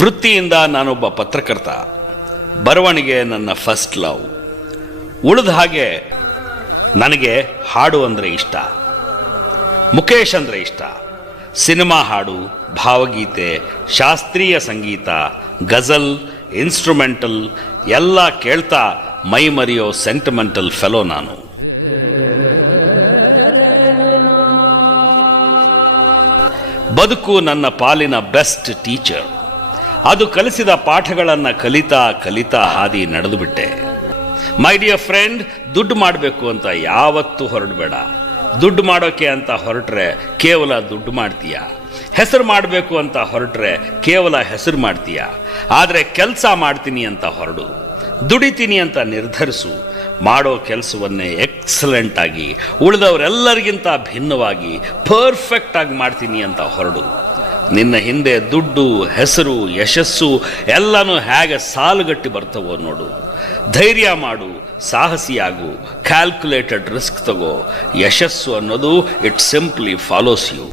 ವೃತ್ತಿಯಿಂದ ನಾನೊಬ್ಬ ಪತ್ರಕರ್ತ. ಬರವಣಿಗೆ ನನ್ನ ಫಸ್ಟ್ ಲವ್. ಉಳಿದ ಹಾಗೆ ನನಗೆ ಹಾಡು ಅಂದರೆ ಇಷ್ಟ. ಮುಖೇಶ್ ಅಂದರೆ ಇಷ್ಟ. ಸಿನಿಮಾ ಹಾಡು, ಭಾವಗೀತೆ, ಶಾಸ್ತ್ರೀಯ ಸಂಗೀತ, ಗಜಲ್, ಇನ್ಸ್ಟ್ರುಮೆಂಟಲ್ ಎಲ್ಲ ಕೇಳ್ತಾ ಮೈ ಮರೆಯೋ ಸೆಂಟಿಮೆಂಟಲ್ ಫೆಲೋ ನಾನು. ಬದುಕು ನನ್ನ ಪಾಲಿನ ಬೆಸ್ಟ್ ಟೀಚರ್. ಅದು ಕಲಿಸಿದ ಪಾಠಗಳನ್ನು ಕಲಿತಾ ಕಲಿತಾ ಹಾದಿ ನಡೆದು ಬಿಟ್ಟೆ. ಮೈ ಡಿಯರ್ ಫ್ರೆಂಡ್, ದುಡ್ಡು ಮಾಡಬೇಕು ಅಂತ ಯಾವತ್ತೂ ಹೊರಡಬೇಡ. ದುಡ್ಡು ಮಾಡೋಕೆ ಅಂತ ಹೊರಟ್ರೆ ಕೇವಲ ದುಡ್ಡು ಮಾಡ್ತೀಯ. ಹೆಸರು ಮಾಡಬೇಕು ಅಂತ ಹೊರಟ್ರೆ ಕೇವಲ ಹೆಸರು ಮಾಡ್ತೀಯ. ಆದರೆ ಕೆಲಸ ಮಾಡ್ತೀನಿ ಅಂತ ಹೊರಡು. ದುಡಿತೀನಿ ಅಂತ ನಿರ್ಧರಿಸು. ಮಾಡೋ ಕೆಲಸವನ್ನೇ ಎಕ್ಸಲೆಂಟ್ ಆಗಿ, ಉಳಿದವರೆಲ್ಲರಿಗಿಂತ ಭಿನ್ನವಾಗಿ, ಪರ್ಫೆಕ್ಟ್ ಆಗಿ ಮಾಡ್ತೀನಿ ಅಂತ ಹೊರಡು. ನಿನ್ನ ಹಿಂದೆ ದುಡ್ಡು, ಹೆಸರು, ಯಶಸ್ಸು ಎಲ್ಲನೂ ಹೇಗೆ ಸಾಲುಗಟ್ಟಿ ಬರ್ತವೋ ನೋಡು. ಧೈರ್ಯ ಮಾಡು, ಸಾಹಸಿಯಾಗು, ಕ್ಯಾಲ್ಕುಲೇಟೆಡ್ ರಿಸ್ಕ್ ತಗೋ. ಯಶಸ್ಸು ಅನ್ನೋದು ಇಟ್ ಸಿಂಪ್ಲಿ ಫಾಲೋಸ್ ಯು.